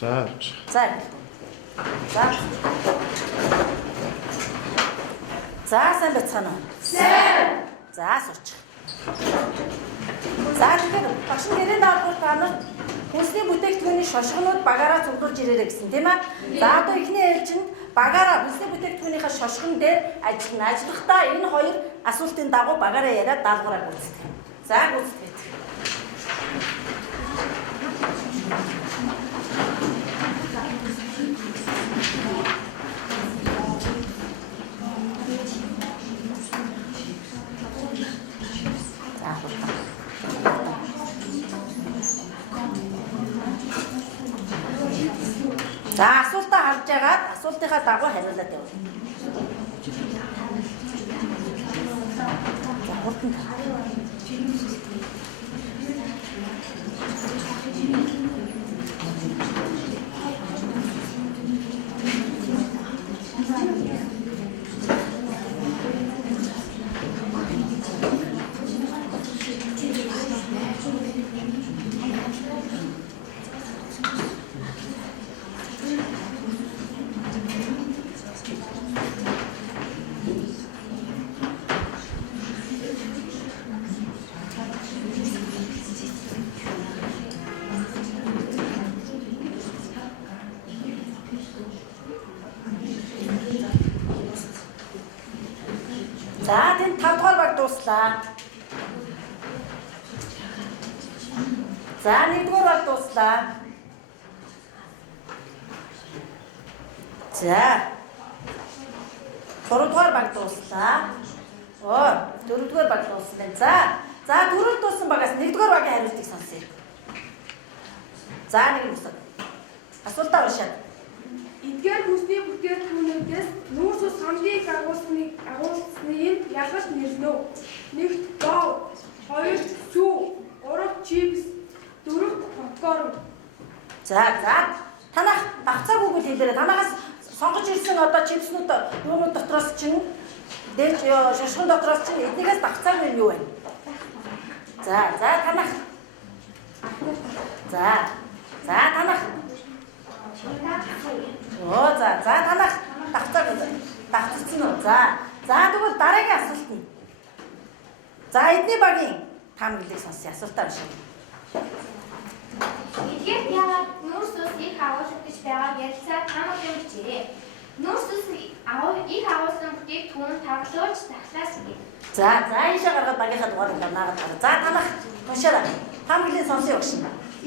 За. За. За. За сайн бацгаана уу? Сайн. За сурч. За тэгэхээр багш нэрийн даалгавар та нарт хүнсний бүтээгдэхүүний шошгонууд багаараа цуглуулж ирээрэй гэсэн тийм ээ. За одоо эхний ээлжинд багаараа хүнсний бүтээгдэхүүнийхээ шошгон дээр ажиллана. Ажиллахдаа энэ хоёр асуултын дагуу багаараа яриад даалгавраа гүйцэтгэх. За гүйцэтгэх. За асуултаа харж агаад асуултынхаа дагуу хариулаад явна. За хурдан. За тэнд 5 дугаар баг дууслаа. За 1-р баг дууслаа. За 3-р баг дууслаа. 4-р баг дууслаа. За 4-р дуусан багаас 1-р багийн хариултыг сонсъё. За нэг үсэг. Асуултаа уншаад. Эдгээр хүнсний бүтээгдэхүүнүүдээс нүүрс ус хамгийн агуулсныг ялгаж нэрнэ. 1 доо, 2 сүү, 3 чипс, 4 попкорн. За танах давцааг үгэл хэлээрэй. Танахаас сонгож ирсэн одоо чипснүүд юунууд дотроос чинь дээж шошгон дотроос чинь эднийгээс давцааг нь юу вэ? За танах. За танах. За танах давцааг давцсан уу? За тэгвэл дараагийн асуулт нь. За эдний багийн таамаглалыг сонсъё. Асуултаа уншъя. Эдгээр яагаад нүүрс ус их агуулсан гэж байгааг ярилцаад таамаглан бичээрэй. Нүүрс ус их агуулсан бүтээгдэхүүн тавлуулж тахлаас гээ. За ийшээ гаргаад багийнхаа дугаарыг наагаад гараа. За танах уншаарай. Таамаглалыг сонсъё багш.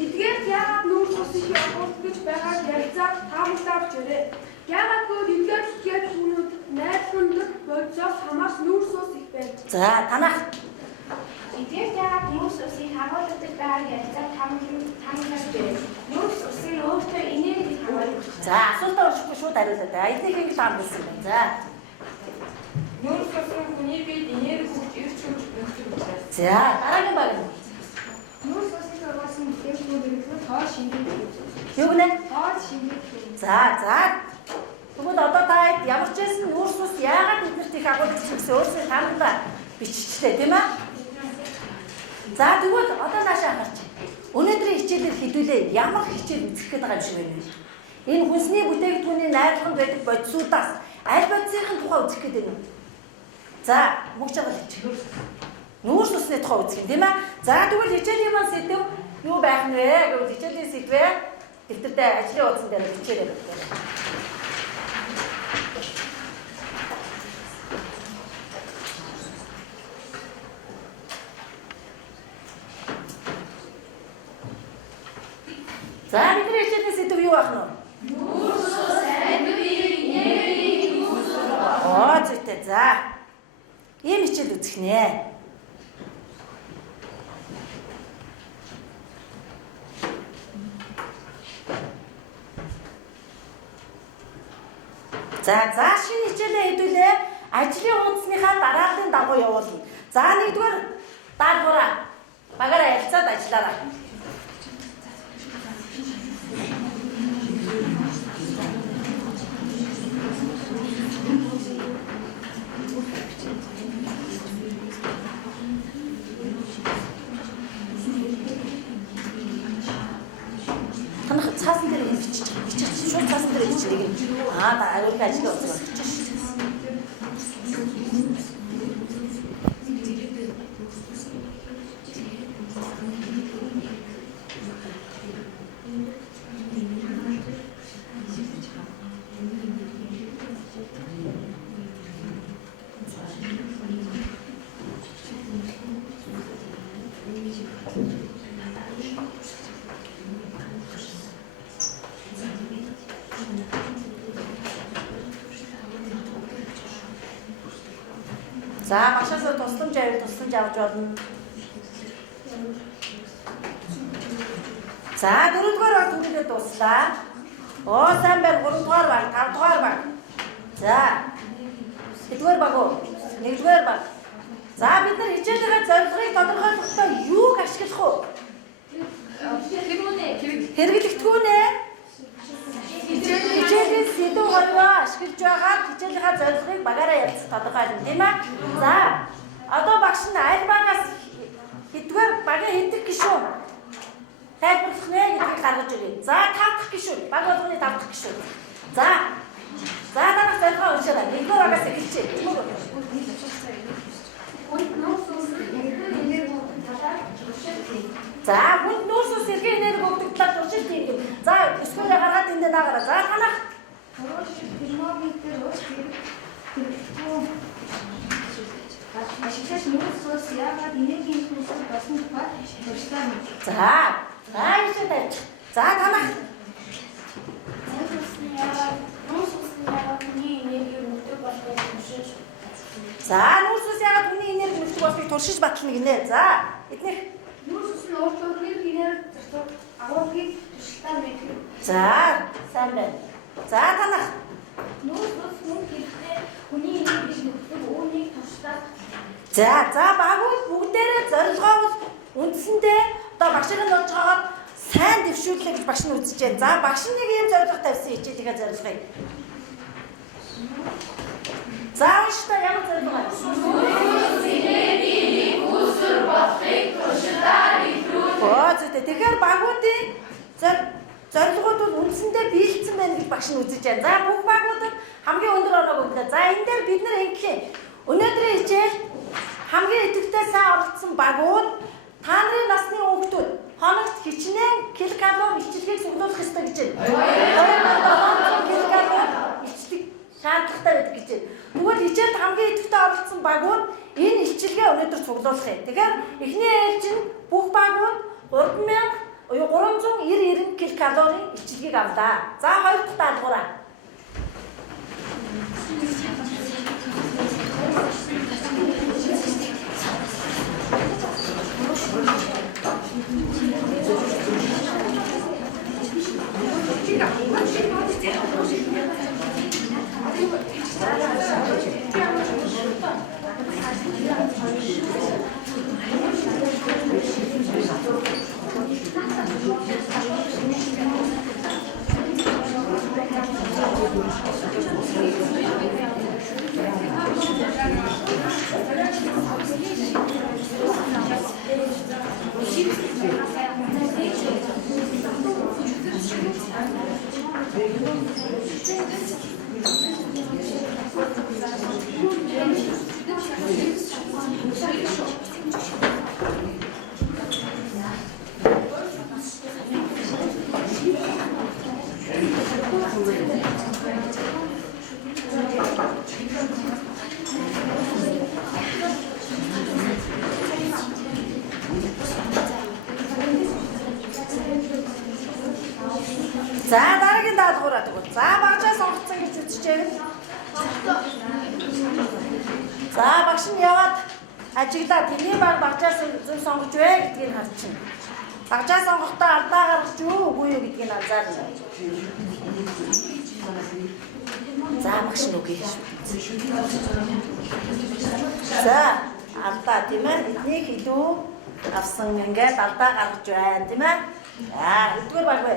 Эдгээр яагаад нүүрс ус их агуулсан гэж байгааг ярилцаад таамаглаж бичээрэй. Яагаад эдгээр бүтээгдэхүүнүүд найдварлаг бодисоос хамаарч нүүрс ус их байна. За танах. Эдгээр яагаад нүүрс ус их агуулсан гэж байгааг ярилцаад таамаглаж бичээрэй. Нүүрс ус нь өөртөө энерги хамгаалж. За асуултаа уншихгүй шууд хариулаад. Эднийг ингэ таамагласан юм байна. За. Нүүрс ус нь хүний биед энерги хөгж ирж нөхцөл учраас. За дараагийн баг. Нүүрс ус их агуулсан бүтээгдэхүүнүүд тоо шингээд. Юу гэнэ? Тоо шингээд. За. Тэгвэл одоо та ямар ч байсан нүүрс ус яагаад биднэрт их агуулж гэсэн өөрсдөө таамаглаа биччихлээ тийм ээ? За тэгвэл одоо наашаа харч. Өнөөдрийн хичээлээр хэдүүлээ ямар хичээл үзэх гээд байгаа юм шиг байна вэ? Энэ хүнсний бүтээгдэхүүний найрлаганд байдаг бодисуудаас аль бодисынхын тухай үзэх гээд байна уу? За мөгч авал хичээл. Нүүрс усны тухай үзэх юм тийм ээ? За тэгвэл хичээлийн маань сэдв юу байх нь вэ гэвэл хичээлийн сэдвээ дэвтэрдээ ажлын хуудсан дээр бичээрэй гэдэг. За бидний хичээлийн сэдв юу байх нь вэ? Нүүрс ус энерги нүүрс ус. Зүйтэй. За. Ийм хичээл үзэх нэ. За шинэ хичээлээ хэдүүлээ ажлын хуудасныхаа дарааллын дагуу явуулна. За 1-р даалгавраа багаараа ярилцаад ажиллаарай. цаасан дээр бичиж шууд цаас дээр бичиж. Өөрийнхөө ажил болсон. За багшаасаа тусламж авч болно. За 4-р баг түрүүлээ дуслаа. Сайн байна 3-р баг, 5-р баг. За 1-р баг уу? 1-р баг. За бид нар хичээл байгаа зорилгыг тодорхойлохдоо юуг ашиглах вэ? Хэрэглэгдэхгүй нэ. Хичээлийн сэдв хорвоо ашиглаж байгаа хичээлийн зорилгыг багаараа ярилцах тодорхойлно тийм ээ. За одоо багш нь аль багаас хэдгээр багийн хэдэх гишүүн тайлбарлах нэ гэдгийг гаргаж ирээ. За 5 дахь гишүүн, баг болгоны 5 дахь гишүүн. За танах зорилгоо уншаарай. 1-р багаас эхэлчихье. За хүнд нүүрс сэргийн энерги өгдөг талаар туршилт хийх. За өсгөрөө гаргаад эндээ даагараа. За танах термометр ашиглаж нүүрс яагаад энергийн хүнсэл болсон тухай туршлаа. ийш тавьчих. За танах хүний энерги өгдөг болохыг туршиж. За нүүрс яагаад хүний энерги өгдөг болохыг туршиж батлна гинэ. За эднийх Нүүрс нь өөртөө хэрэг энерги зарцуулах агуулгыг туршилтаар мэддэг. За сайн байна. За танах Нүүрс мөн хэрэгтэй хүний энерги өгдөг үүнийг туршилтаар. За багууд бүгдээрээ зорилгоо бол үндсэндээ одоо багшийн болж байгаагаар сайн дэвшүүлээ гэж багш нь үзэж байна. За багш нэг ийм зорилго тавьсан хичээлийнхээ зорилгыг. За унштай ямар зорилго байна? Нүүрс энергийг үүсвэр болохыг туршилтаар илрүүлэх. Тэгэхээр багуудын зорилгууд бол үндсэндээ биелсэн байна гэж багш нь үзэж байна. За бүх багуудад хамгийн өндөр оноог өглөө. За энэ дээр бид нар ингэх өнөөдрийн хичээл хамгийн идэвхтэй сайн оролцсон багууд та нарын насны хүүхдүүд хоногт хичнээн килокалори ичилгээг суглуулах ёстой гэж байна. 2700 килокалори ичдэг шаардлагатай байдаг гэж байна. Тэгвэл хичээлд хамгийн идэвхтэй оролцсон багууд энэ ичилгээ өнөөдөр суглуулах юм. Тэгэхээр эхний ээлжинд бүх багууд 390 килокалорийн ичилгээг авлаа. За хоёр дахь даалгавраа. За дараагийн даалгавраа тэгвэл. За багжаа сонгоцсон гэж үзэж байна. За багш нь яваад ажиглаа тэний багжаа зөв сонгож вэ гэдгийг харчихна. Багжаа сонгохдоо алдаа гаргаж юу үгүй юу гэдгийг анзаарна. За багш нь үгүй шүү. За алдаа тийм ээ. Эднийг илүү авсан ингээд алдаа гаргаж байна тийм ээ. Эдгээр баг вэ?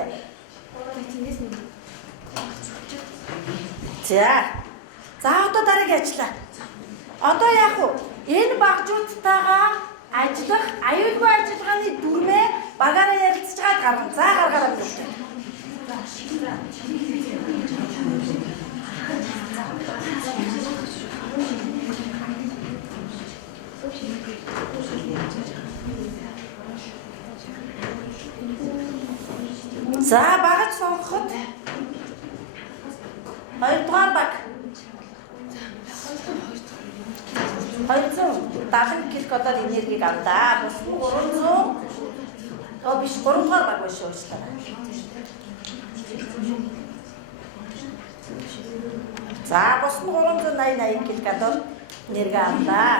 За одоо дараагийн ажиллаа. Одоо яах вэ? Энэ багжуудтайгаа ажиллах аюулгүй ажиллагааны дүрмээ багаараа ярилцж гаргана. За гаргаараа бүгд. За багаж сонгоход 2 дугаар баг 270 килокалори энергийг авдаа. Бус нь 300 биш 3 дугаар баг биш уучлаа. За бус нь 380 килокалори энерги авдаа.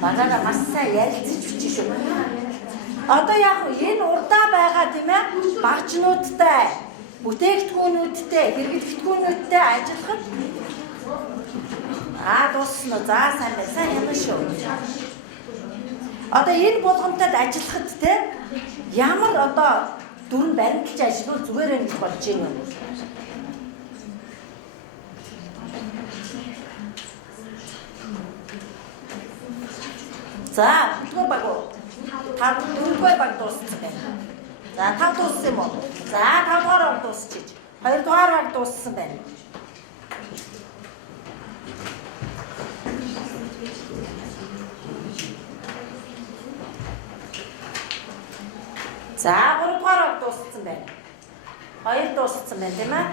Багаараа маш сайн ярилцаж бичиж шүү. Одоо яг энэ урдаа байгаа тийм ээ багчнуудтай, бүтээгдэхүүнүүдтэй, хэрэглэгдэхүүнүүдтэй ажиллахад дуусна. За сайн байна. Сайн юм шүү. Одоо энэ болгонтойд ажиллахад те ямар одоо дүрэн баримталж ажиллавал зүгээр юм гэж болж байна юм. За, 4 баг уу? 4 баг дууссан байна. За, 5 дууссан юм уу? За, 5 дугаар дуусчих. 2 дугаар баг дууссан байна. За, 3 дугаар баг дууссан байна. 2 дууссан байна тийм ээ?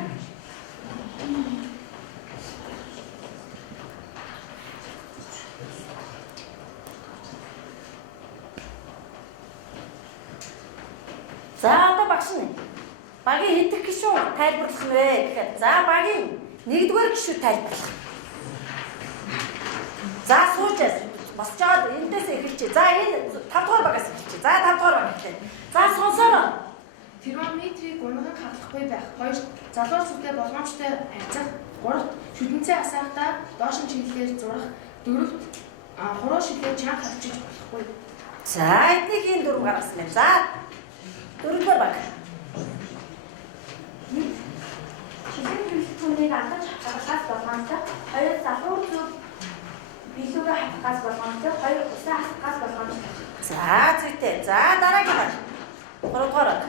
За одоо багш нь багийн хэдэх гишүүн тайлбарлах нь вэ гэхээр за багийн 1-р гишүүд тайлбарлах. За суужаас босчоод эндээс эхэлчихье. За энэ 5-р багаас эхэлчихье. За 5-р баг эхэллээ. За сонсоороо. Термометрийг унаган хадгалахгүй байх. 2 залуучуудтай болгоомжтой харьцах. 3 шүтэнцээ асаахтаа доош нь чиглэлээр зурах. 4 хуруу шиглээ чанга хавчиж болохгүй. За эднийх энэ 4 гаргасан юм. За 4-р баг. Шилэн төлөвлөлтийг алдаж хадгалахаас болгоомжтой. 2 залуучууд билүүгээ хадгалахаас болгоомжтой. 2 усаа хадгалахаас болгоомжтой. За зүйтэй. За дараагийн баг. 3-р баг.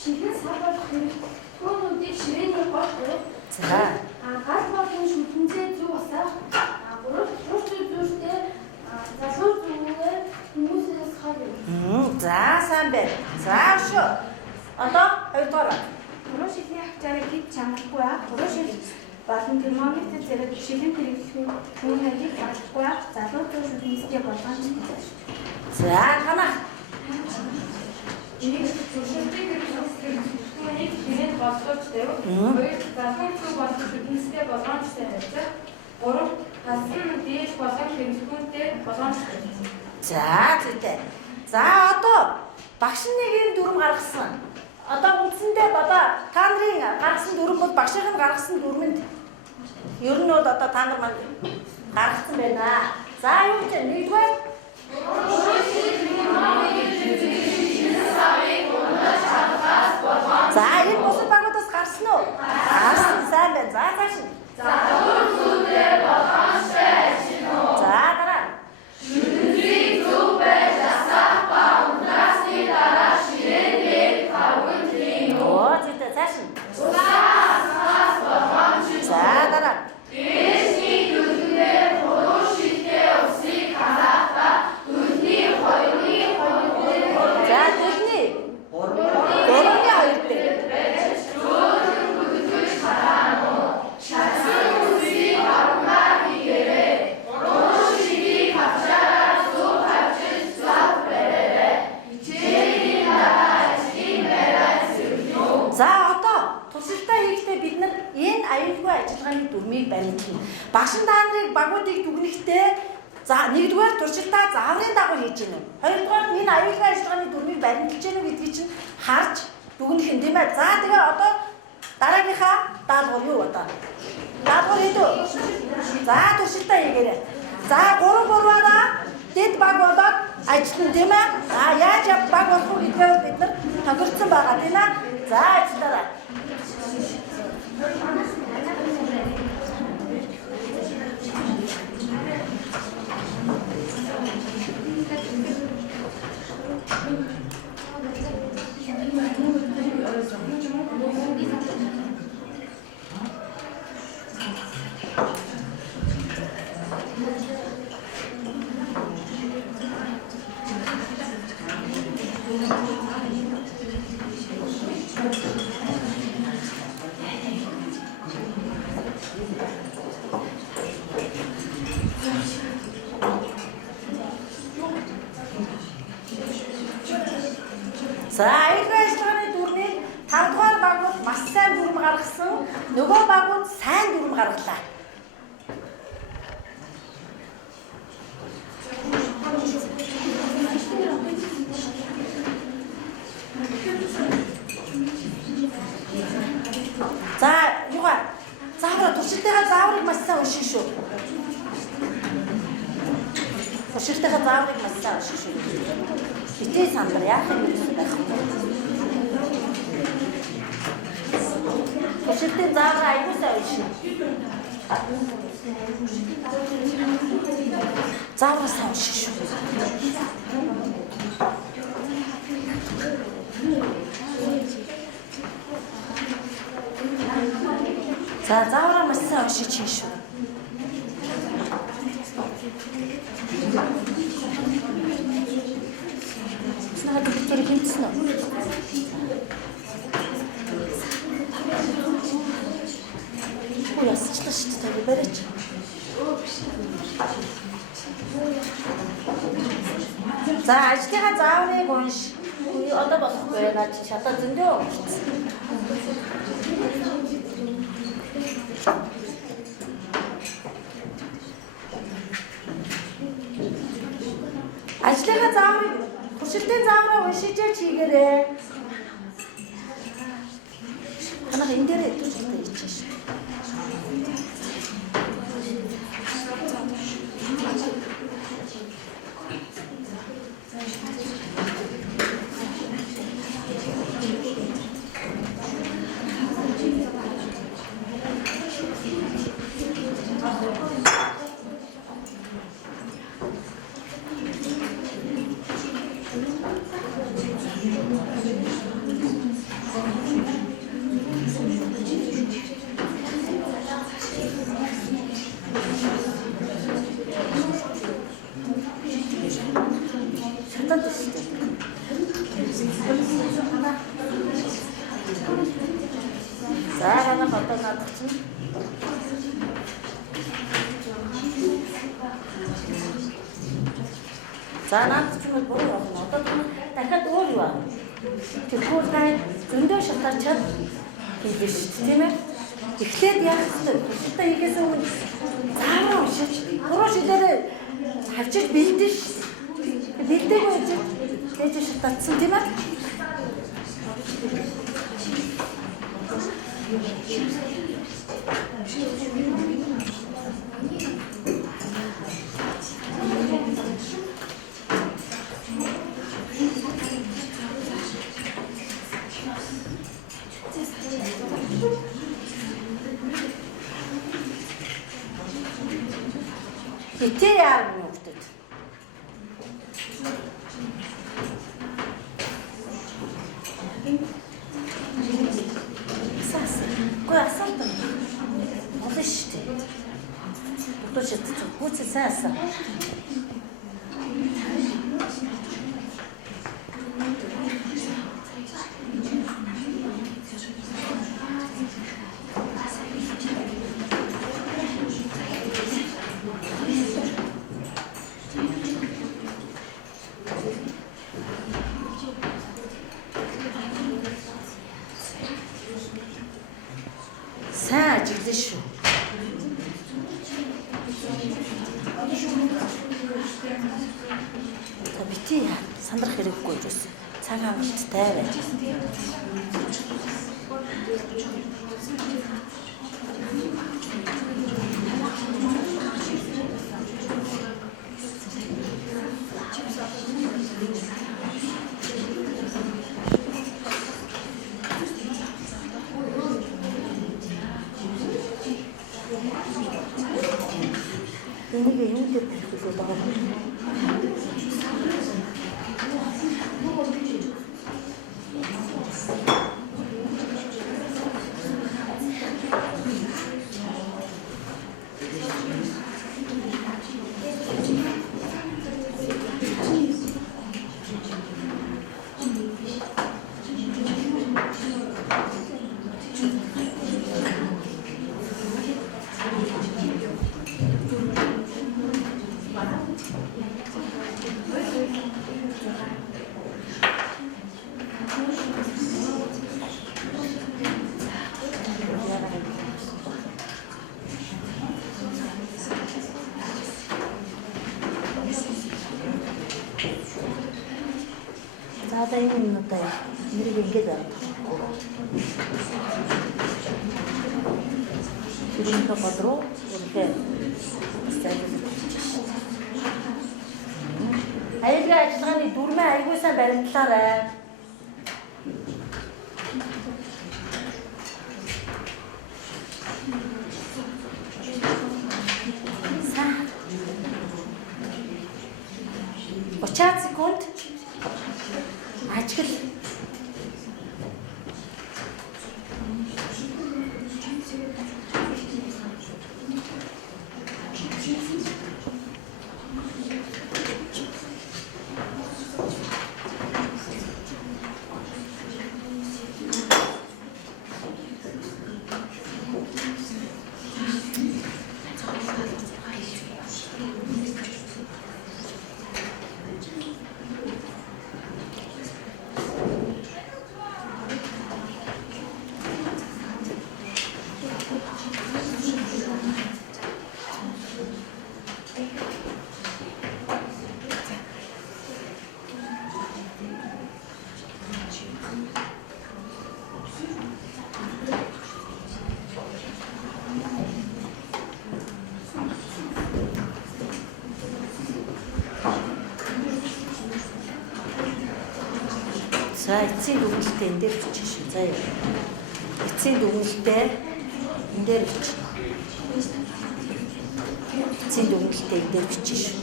Шилэн сар болох хэрэгтгүүнүүдийг ширээний гол бүрэг. За Газ болон шүтэнцээ зүү усаа 3 зүүртэй залуу зүгээр хүмүүсээс хавь. За сайн байна. За шүү. Одоо 2-р баг. Хуруу шилийн хавчаарыг хэд чангалахгүй аа. Хуруу шил болон термометр зэрэг шилэн хэрэглэх түүнийг хангахгүй аа. Залуу шүтэнцээ болгоомжтой. За танах. Энийг зөвшөөрөлтийг хэрэгжүүлэх хэрэгт бодлоготой юу? 2 залуучууд болон шүтэнцтэй болгоомжтой харьцах. 3 хасан дээд болгоомж хэрэглэхүүнтэй болгоомжтой. За зүйтэй. За одоо багш нэг энэ дүрм гаргасан. Одоо үндсэндээ та нарын гаргасан дүрм бол багшийн гаргасан дүрмэнд ер нь бол одоо та нар маань гаргасан байна. За юу гэж 1-р За энэ бусад багуудаас гарсан уу? Гарсан сайн байна. За цааш нь. За дараа. Шүтэнцийг зөв байж асаах ба унтраасны дараа ширээний тавгын Оо зүйтэй цааш нь. За дараа. Дээшний дүрмээр хуруу шилтэй усыг хасаах ба дүрний хоёрын За дүрний 3-2 дээр. За одоо туршилтаа хийхдээ бид нар энэ аюулгүй ажиллагааны дүрмийг баримтлана. Багш та нарыг багуудыг дүгнэхдээ за 1-р туршилтаа зааврын дагуу хийж гинэ. 2-р энэ аюулгүй ажиллагааны дүрмийг баримтлж гинэ гэдгийг чинь харж дүгнэх юм тийм ээ. За тэгээ одоо дараагийнхаа даалгавар юу одоо? Даалгавар хийдүү. За туршилтаа хийгээрэй. За 3-3-аараа дэд баг болоод ажиллана тийм ээ. За яаж баг болох вэ гэдгээр бид нар тохирцсон байгаа тийм ээ. За ажиллаарай. За их ажиллагааны дүрмийг 5 дугаар багууд маш сайн дүрм гаргасан. Нөгөө багууд сайн дүрм гаргалаа. За юугаар заавар туршилтынхаа зааврыг маш сайн уншин шүү. Туршилтынхаа зааврыг маш сайн уншин шүү. Битээ сандар яах юм бэ? Туршилтын заавар аягүй сайн уншин. Заавар сайн уншин шүү. За заавраа маш сайн уншиж чинь шүү. Снага доктор хинтсэн үү? Ой, ясчлаа шүү дээ барьж. За ажлынхаа зааврыг унш. Одоо болохгүй наа чи шатаа зөндөө уншсан. Ажлынхаа зааврыг туршилтын заавраа уншиж чийгээрээ. Танаа энэ дээр туршилтаа хийчих шээ. За гана фото надад чинь. За надад чинь буруу явна. Одоо дахиад өөр юу аа? Тэгэхээр тай зөндөө шатарчаад хийлээ шүү дээ, тийм ээ? Эхлээд яах вэ? Туршилтаа хийхээс өмнө заавар уншиж, буруу шилээрээ хавчиж бэлдэн шүү. Бэлдээгүй гэж шатарсан тийм ээ? Битээ яар юм хөлтөд. Гой асуулт байна. Олон шүү дээ. Доктор шатцсан. Гүцээ сайн асан. Сайн ажиглаа шүү. Та битээ сандрах хэрэггүй юус. Цаг хангалттай бай. энийг юм дээр хэлэх байгаа юм. За энэ минутаа нэрийг ингэж байна. Ирэх бодроо ирэхээр аюулгүй ажиллагааны дүрмээ аюулгүй сайн баримтлаарай. Сайн. 30 секунд. Ажигл. За эцсийн дүгнэлтээ энэ дээр бичих шүү. За яа. Эцсийн дүгнэлтээ энэ дээр бичих. Эцсийн дүгнэлтээ энэ дээр бичих шүү.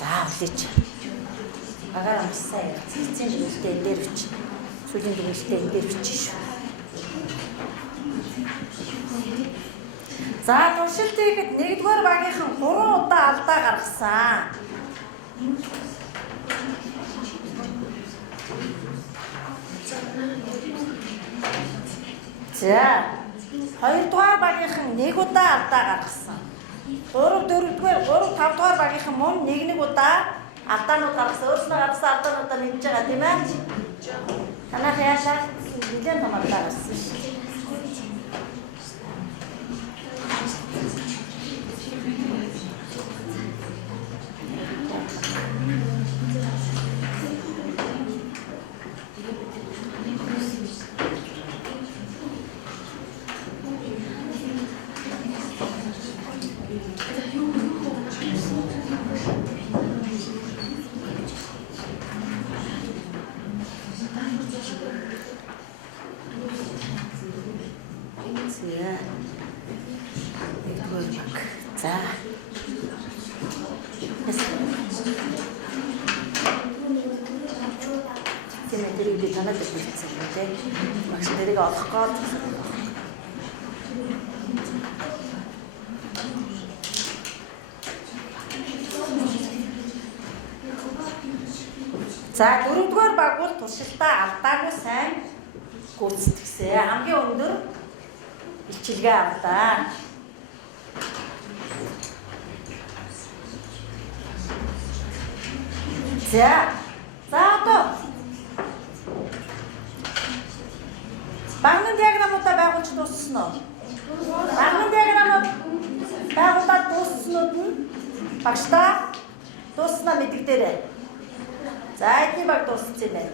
За үлээч. Агаар амсаа яа. Эцсийн дүгнэлтээ энэ дээр бичих. Сүүлийн дүгнэлтээ энэ дээр бичих шүү. За туршилтыг ихэд 1-р багийнхан 3 удаа алдаа гаргасан. За 2-р багийнхан 1 удаа алдаа гаргасан. 3-4-р 3-5-р багийнхан мөн 1 удаа алдаанууд гаргасан. Өөрснөө гаргасан алдаануудаа мэдж байгаа тийм ээ. Танах яашаа нэлээд том алдаа гаргасан шүү. За. Тэний дэрийг би танаад хэлсэн юм тийм. Багш дэрийг олох гээд. За 4-р баг бол туршилтаа алдаагүй сайн гүйцэтгсэн. Хамгийн өндөр илчилгээ авлаа. За одоо багны диаграмуудаа байгуулж дууссан уу? Багны диаграмууд байгуулаад дуусснууд нь багштай дуусснаа мэдэгдээрэй. За эдний баг дууссан юм байна.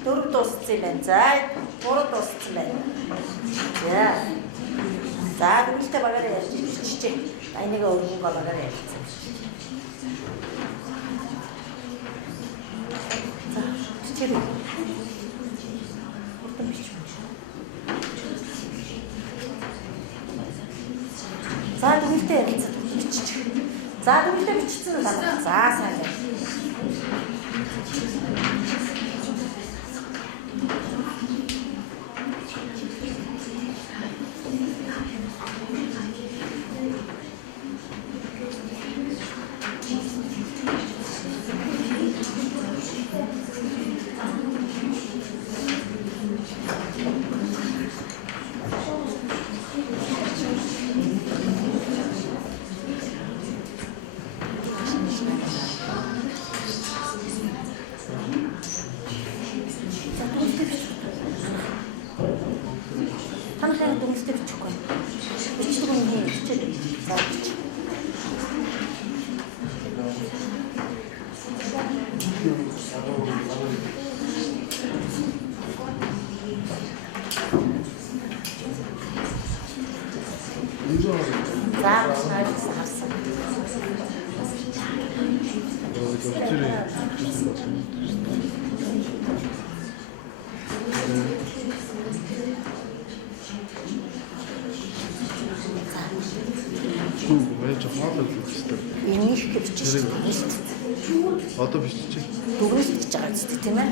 5 4 дууссан юм байна. За 3 дууссан байна. За дүнэлтээ багаараа ярьж биччихье. Энийг өргөн багаараа ярьцгаая. За За дүгнэлтээ ярилцаад бичих. За дүгнэлтээ бичсэн үү та? За сайн байна. Танхаа дүгнэлтээ бичихгүй. Бичих юм хий бичээд. За бичих. Энийг бичиж одоо бичиж дүгнэлт гэж байгаа зү тийм ээ.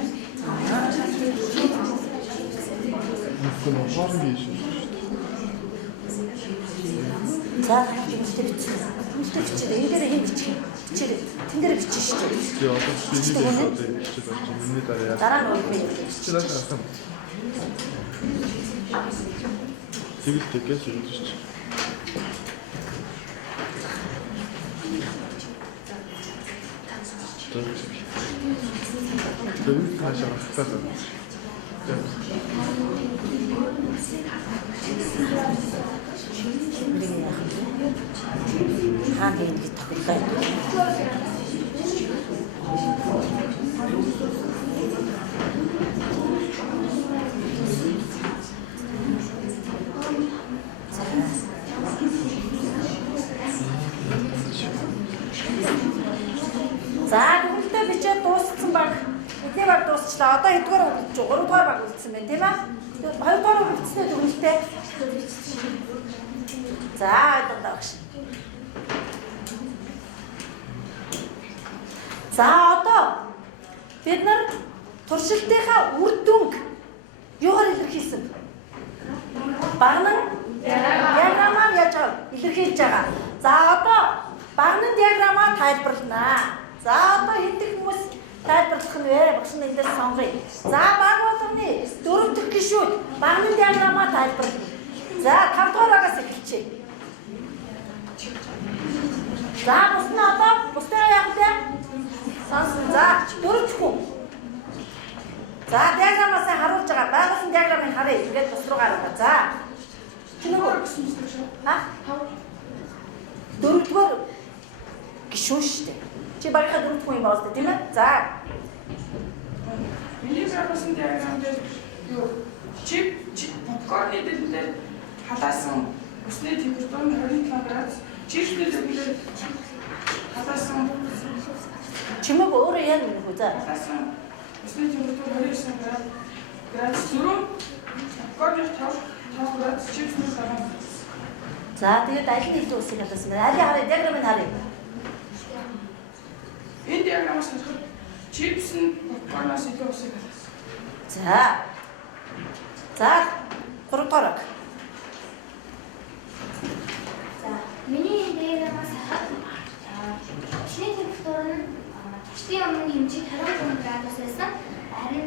нэг хоорны шүү. За дүгнэлтээ бичих. Дүгнэлтээ бичээ. Энэ дээр хэн бичих? Бичээ. Тэн дээр бичих шүү дээ. Тэгээ одоо бичих болж байна. Миний дараа дараа нь үгүй. Чилээ хасан. Тэгэл тэгээс өгдөж чи. Тэгээд хаашаа хатаа. Хаан ингэ тоглоо. За дүгнэлтээ бичээд дууссан баг. Эдний баг дуусчлаа. Одоо хэдгээр өгч 3 дугаар баг үлдсэн байна тийм ээ. 2 дугаар үлдснээр дүгнэлтээ. За одоо багш. За одоо бид нар туршилтынхаа үр дүнг юугаар илэрхийлсэн? Багнан диаграмаар яаж илэрхийлж байгаа. За одоо багнан диаграмаа тайлбарлана. За одоо хэдэн хүмүүс тайлбарлах нь вэ? Багш нь эндээс сонгоё. За баг болгоны 4 дахь гишүүд багнан диаграмаа тайлбарлана. За 5 дугаар багаас эхэлчихье. За бус нь одоо бусдаа яг тэ сонсон. За 4 хүн. За диаграмаас харуулж байгаа. Байгуулсан диаграмыг харъя. Ингээд бус руу гаргана. За. Чиний гэсэн шүү. А? 4 дугаар гишүүн шүү дээ. Чи багийнхаа 4 хүн юм байна тийм ээ? За. Миний байгуулсан диаграм дээр юу чип попкорны дэлгүүр халаасан усны температур нь 27 градус, чипсний дэлгүүр халаасан Чимэг өөрөө яг нэг үү за. халаасан усны температур 29 градус, зураг попкорны 5 градус, чипсний 7. За тэгээд аль нь илүү усыг халаасан бэ? Алийг харъя, диаграмыг харъя. Энэ диаграмаас харахад чипс нь попкорноос илүү усыг халаасан. За. За 3 дугаар. За миний диаграмаас харахад усны температур нь төслийн өмнө хэмжээ 23 градус байсан. Харин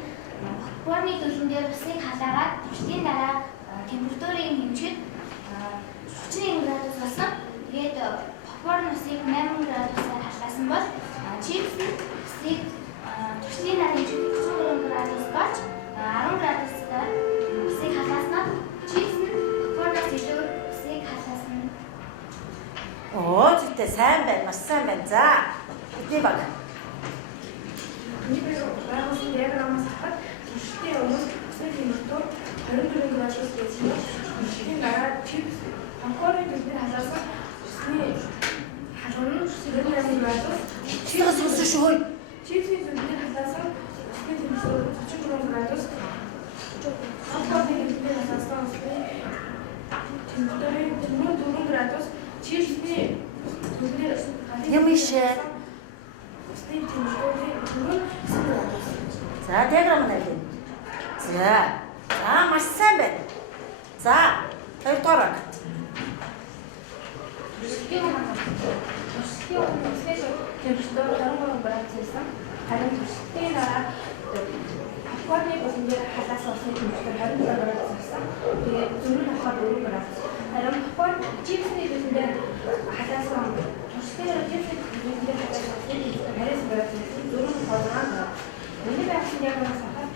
попкорны төлөв дээр усыг халаагаад төслийн дараа температурын хэмжээд 41 градус болсон. Тэгээд попкорн усыг 8 градусаар халаасан бол чипс усыг төслийн дараа хэмжээд 33 градус болж 10 градусаар усыг халааснаар чипс нь попкорноос илүү усыг халаасан. Оо зүйтэй сайн байна, маш сайн байна. За. Эдний баг. Миний байгуулсан диаграмаас харахад төслийн өмнө усны температур 24 градус байсан. Төслийн дараа чипс попкорны төлөв халаасан усны халуун нь 28 градус. Чигээс үсэн шүү. Чипсний төлөв халаасан усны температур 33 градус. Попкорны төлөв халаасан усны температур 4 градус. чипсний түгээр Юм ишээ. Усны тэмдгүүрийн түрүү сэтгүүл. За диаграм нь аль вэ? За маш сайн байна. За хоёрдугаар. Төслийн үсгээр температур 23 градуссан. Харин төслийн дараа попкорны болон дээр халаас усны температур 27 градус болсон. Тэгээд зөрүүн ахаар 4 градус. Харин попкорн чипсний болон дээр халаас төслийн чипсний болон дээр халаас усны температур 20 градус. Зөрүүн ахаар 6 градус. Миний байсан диаграмаас харахад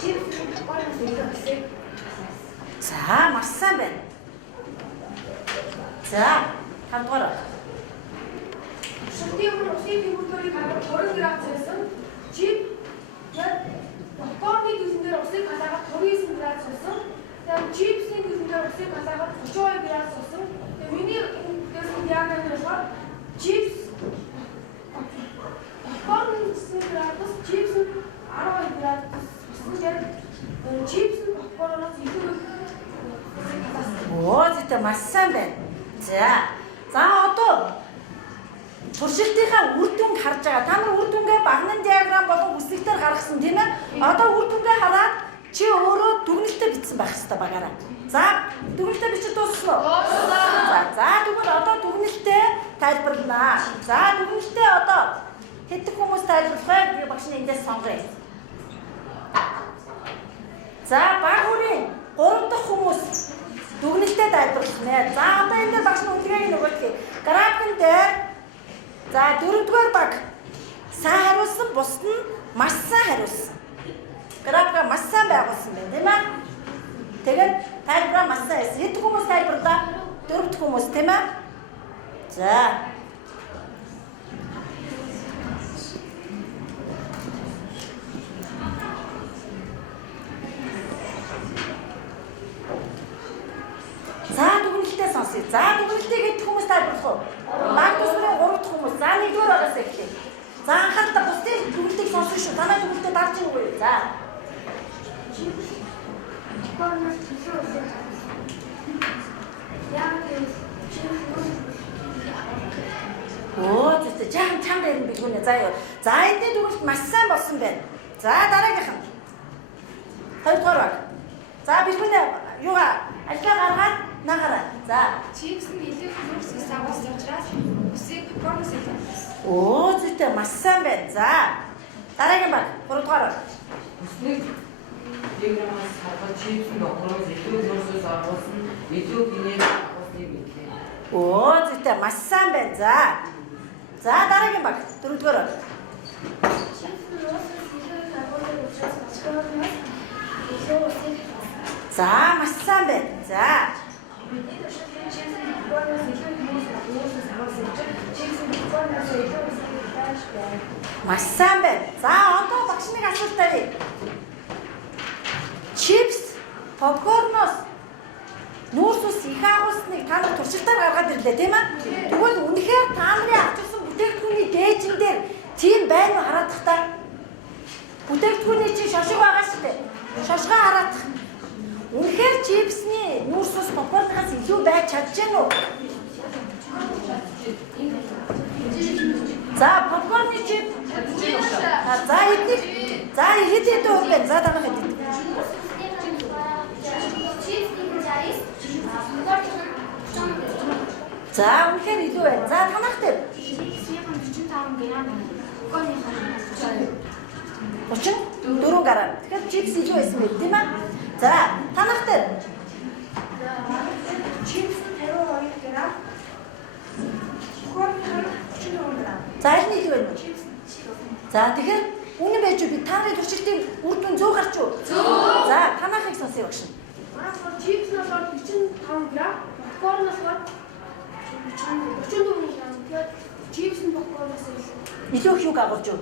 чипсний попкорноос илүү өсөж. За маш сайн байна. За тавдугаар. Шилтийн усны температурыг харахад 20 градус байсан. Чип попкорны дүсэн дээр усыг халаагаад 29 градус болсон. Тэгээд чипсний дүсэн дээр усыг халаагаад 32 градус болсон. Тэгээд миний гэсэн диаграмыг болохоор чипс попкорны дүсэн градус, чипс 12 градус болсон. Тэгээд чипс попкорноос илүү Оо зүйтэй маш сайн байна. За одоо туршилтынхаа үр дүнг харж байгаа. Та нар үр дүнгээ багнан диаграм болон үсэгтээр гаргасан тийм ээ. Одоо үр дүнгээ хараад чи өөрөө дүгнэлтээ бичсэн байх хэрэгтэй багаараа. За дүгнэлтээ бичиж дууссан уу? За тэгвэл одоо дүгнэлтээ тайлбарлана. За дүгнэлтээ одоо хэдэн хүмүүс тайлбарлах вэ? Би багш нь эндээс сонгоё. За баг хүрээ 3 дахь хүмүүс дүгнэлтээ тайлбарлах нэ. За одоо энэ дээр багш нь үлгээг нөгөөдгөө графикын дээр за 4-р баг сайн хариулсан, бусд нь маш сайн хариулсан. Графика маш сайн байгуулсан байна, тийм ээ? Тэгээд тайлбараа маш сайн хийсэн. Хэдэн хүмүүс тайлбарлаа? 4 дахь хүмүүс, тийм ээ? За. За дүгнэлтээ сонсъё. За дүгнэлтээ гэдэг хүмүүс тайлбарлах уу? Баг тусмын 3 дахь хүмүүс. За 1-р байгаас эхлэе. За анхаарал бусдын дүгнэлтийг сонсох шүү. Танай дүгнэлтээ дарж ийн үгүй. За. Оо зүгт чам дээр нь бигүүнэ. За ёо. За эдний дүгнэлт маш сайн болсон байна. За дараагийнх нь. 2-р баг. За бигүүнэ юугаа ажлаа гаргаад нагараа. За чипс нь илүү хөрс агуулсан учраас үсийг попкорноос илүү. Оо зүгт маш сайн байна. За дараагийн баг 3-р. Үснийг диаграмаас харахад чипсийн попкорноос илүү хөрсөөс агуулсан, илүү гинээр агуулсныг бидлээ. Оо зүгт маш сайн байна. За дараагийн баг 4-р. За маш сайн байна. За маш сайн байна. За одоо багш нэг асуулт тавья. Чипс попкорноос нүүрс ус их агуулсныг та нар туршилтаар гаргаад ирлээ тийм ээ? Тэгвэл үнэхээр та нарын авчирсан бүтээгдэхүүний дээжин дээр тийм байна уу хараадах та? Бүтээгдэхүүний чинь шошго байгаа шүү дээ. Шошгоо хараадах. Үнэхээр чипсний нүүрс ус попкорноос илүү байж чадж гэнэ үү? За попкорны чип. За эдний. За хэд хувь байна? За танах хэд? За үнэхээр илүү байна. За танах дээр 45 грамм. Попкорны хаа. 34 грамм. Тэгэхээр чипс илүү байсан байх тийм ээ? За танах дээр Чипс 52 грамм. Попкорн 44 грамм. за аль нь илүү байна вэ? За тэгэхээр үнэн байж үү? Би та нарын туршилтын үр дүн зөв гарч уу? Зөв. За танахыг сонсъё багш. Манайх чипс нь болохоор 45 грамм, попкорноос болохоор 44 грамм. Тэгээд чипс нь попкорноос Илүү их юг агуулж юу?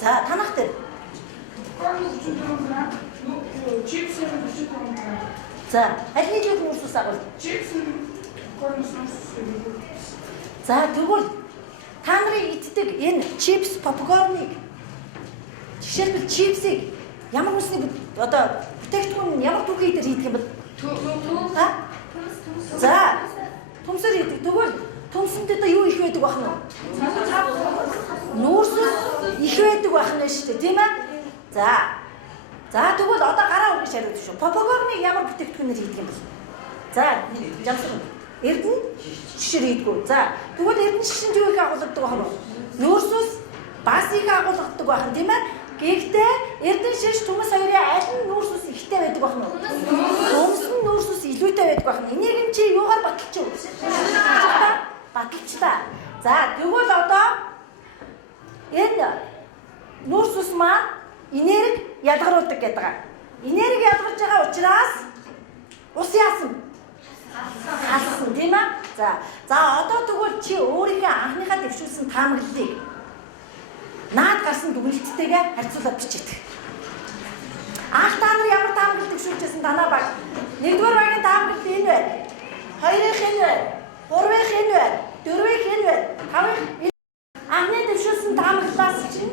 За танах дээр попкорн 44 грамм, чипс нь 45 грамм. за аль нь илүү нүүрс ус агуул? Чипс нь попкорноос За тэгвэл та нарын иддэг энэ чипс попкорныг жишээлбэл чипсыг ямар хүнсний одоо бүтээгдэхүүн ямар түүхий дээр хийдэг юм бол? За. Төмсөөр Тэгвэл төмсөнд одоо юу их байдаг бах нь? Нүүрсэс их байдаг бах нь шүү дээ, тийм ээ? За тэгвэл одоо гараа үргэж хариулт шүү. Попогорны ямар бүтээгдэхүүнээр хийдэг юм бэ? За, жамсаг. Эрдэнэ шишэр хийдгүү. За, тэгвэл эрдэнэ шишинд юу их агуулдаг бах нь? Нүүрсэс бас их агуулдаг бах нь, тийм ээ? Гэхдээ эрдэнэ шиш төмс хоёрын аль нь нүүрсэс ихтэй байдаг бах нь? Төмс нь нүүрсэс илүүтэй байдаг бах нь. Энийг нь чи юугаар баталчих вэ? Баталчлаа. За, тэгвэл одоо энэ нүүрсэс маань энерги ялгаруулдаг гэдэг. Энерги ялгарч байгаа учраас ус яасан? Халсан, тийм ээ? За одоо тэгвэл чи өөрийнхөө анхныхаа дэвшүүлсэн таамаглалыг наад гарсан дүгнэлттэйгээ харьцуулаад бичээдэг. Анх та нар ямар таамаглал дэвшүүлжсэн танаа баг? 1-р багийн таамаглал энэ байна. 2-ын энэ байна. 3-ын энэ байна. 4-ийн энэ байна. 5-ын анхны дэвшүүлсэн таамаглалаас чинь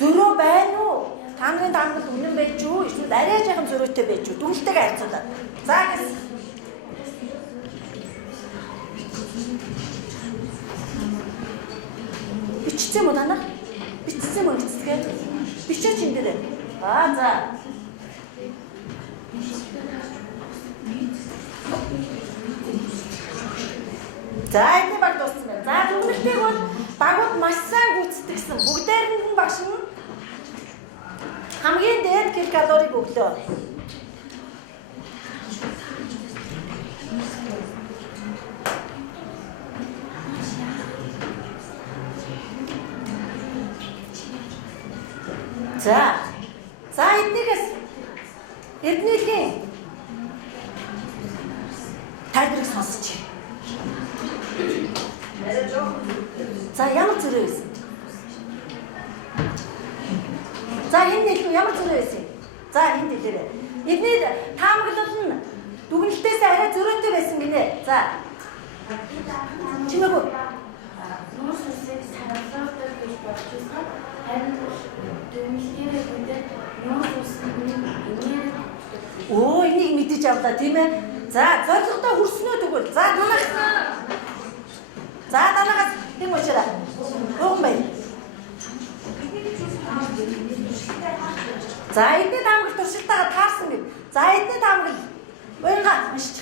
зөрөө байна уу? Та нарын таамаглал үнэн байж юу? Эсвэл арай жаахан зөрөөтэй байж юу? Дүгнэлтэйгээ харьцуулаад. За гэсэн. Бичсэн юм уу танаа? Бичсэн юм уу эцэсгээ? Бичээч энэ дээр. За. За энэ баг дууссан байна. За дүгнэлтийг бол багууд маш сайн гүйцэтгэсэн. Бүгдээр нь багш нь хамгийн дээд килокалорийг өглөө. За эднийгээс эрдэнэлийн тайлбарыг сонсч. За ямар зөрөө байсан? За энэ нэг ямар зөрөө байсан? За энэ дээрээ. Эдний таамаглал нь дүгнэлтээс арай зөрөөтэй байсан гинэ. За. Чимээгүй. Нүүрсэсийг санаалуулдаг гэж бодчихсон. Харин дүгнэлтээрээ бүдэ нүүрсэсний энерги. Оо энийг мэдэж авлаа тийм ээ. За зорилготой хүрснөө тэгвэл. За танаас тийм уушраа. Гоо бай. За эдний таамаглал туршилтаагаа таарсан гэв. За эдний таамаглал уянгаа уншиж.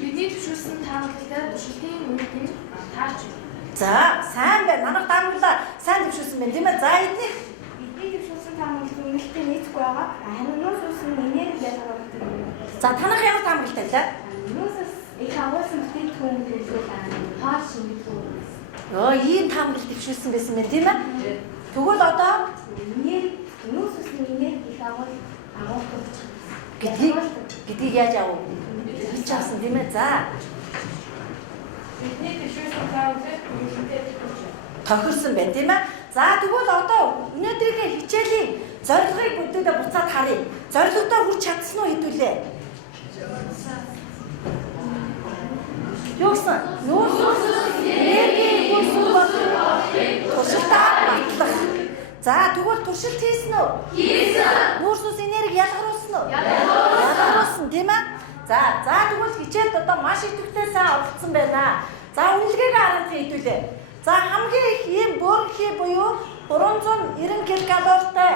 Бидний төвшүүлсэн таамаглалаар туршилтын үнэт нь таарч байна. За сайн байна. Намайг таамаглалаа сайн төвшүүлсэн байна тийм ээ. За эдний төвшүүлсэн таамаглал үнэлтээ нийцгүй байгаа. Харин нүүрсэсний энерги ялгаруулдаг. За танах ямар таамаглал тавилаа? Нүүрсэс их агуулсан бүтээгдэхүүн гэдэг хааш шингэдэг. Оо ийм таамаглал төвшүүлсэн байсан байна тийм ээ. Тэгвэл одоо нүүрсэсний энерги их агуулдаг гэдгийг яаж авав? Гэж авсан тийм ээ. За. Бидний төвшүүлсэн таамаглал үнэлтээ тохирсон байна тийм ээ. За тэгвэл одоо өнөөдрийн хичээлийн зорилгыг бүдүүдэ буцаад харъя. Зорилгодоо хүрч чадсан уу хэдүүлээ? Юу гэсэн? Нүүрсэсний энерги хөлсөөр туршилтаа батлах. За тэгвэл туршилт хийсэн үү? Хийсэн. Нүүрсэс энерги ялгаруулсан уу? Ялгаруулсан тийм ээ. За тэгвэл хичээлд одоо маш идэвхтэй сайн оролцсон байна. За үнэлгээг хараад хэдүүлээ. За хамгийн их ийм бөөрхий буюу 390 ккалоритой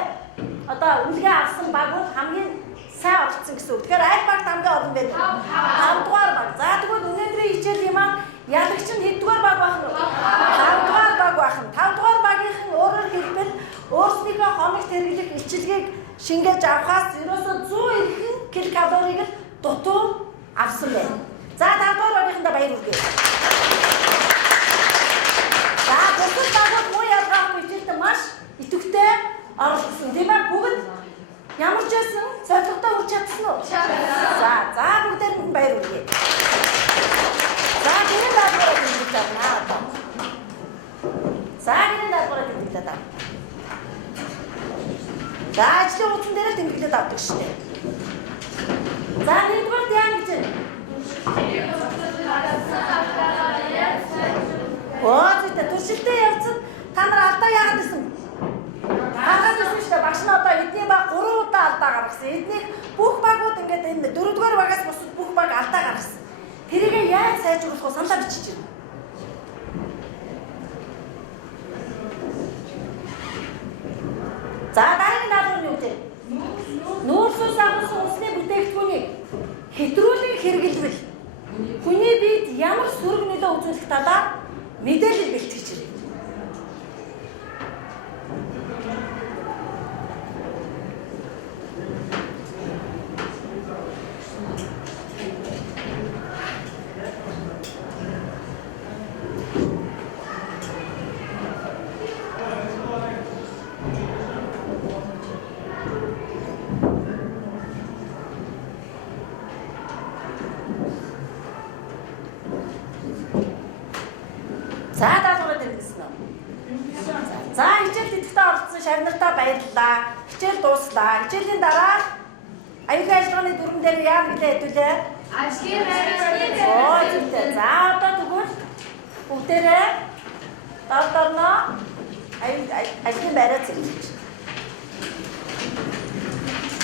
одоо үнэлгээ авсан багууд хамгийн сайн оролцсон гэсэн үг. Тэгэхээр аль багт хамгийн олон бэ? 5 дугаар баг. За тэгвэл өнөөдрийн хичээлийн маань ялагч нь хэддугаар баг байх нь? 5 дугаар баг байх нь. 5 дугаар багийнхан өөрөөр хэлбэл өөрсдийнхөө хоногт хэрэглэх илчилгээг шингээж авахаас ерөөсөө 100 эрхэн килокалорийг л дутуу авсан байна. За 5 дугаар багийнхандаа баяр хүргэе. За бусад багууд муу ялгаах хичээлд маш идэвхтэй оролцсон тийм ээ. Бүгд ямар ч байсан зорилготой хүрч чадсан уу? За бүгдээр нь баяр хүргэе. За гэрээ даалгавраа тэмдэглэж байна. За гэрээ даалгавраа тэмдэглээд авна. За ажлын утсан дээр тэмдэглээд авдаг шүү дээ. За нэгдүгээр дэм гэж байна. Зүйтэй туршилтаа явцсан та нар алдаа яагаад гэсэн? Хагаад гэсэн шүү дээ. Багш нь одоо эдний баг 3 удаа алдаа гаргасан. Эднийх бүх багууд ингээд энэ 4-р багаас бусад бүх баг алдаа гаргасан. Тэрийг яаж сайжруулах вэ? Саналаа бичиж байна. За дараагийн даалгавар нь юу вэ? Нүүрсээс агуулсан усны бүтээгдэхүүнийг хэтрүүлэн хэрэглэвэл хүний биед ямар сөрөг нөлөө үзүүлэх талаар мэдээлэл бэлтгэж ирээ. За даалгавраа дэргэсэн үү? За хичээл тэтгэвтэй оролцсон шагнартаа баярлалаа. Хичээл дууслаа. Хичээлийн дараа аюулгүй ажиллагааны дүрм дээр яа гэлээ хэдүүлээ? Ажлын байрны Оо зүйтэй. За одоо тэгвэл бүгдээрээ дорноо ажлын байраа зэрлэж.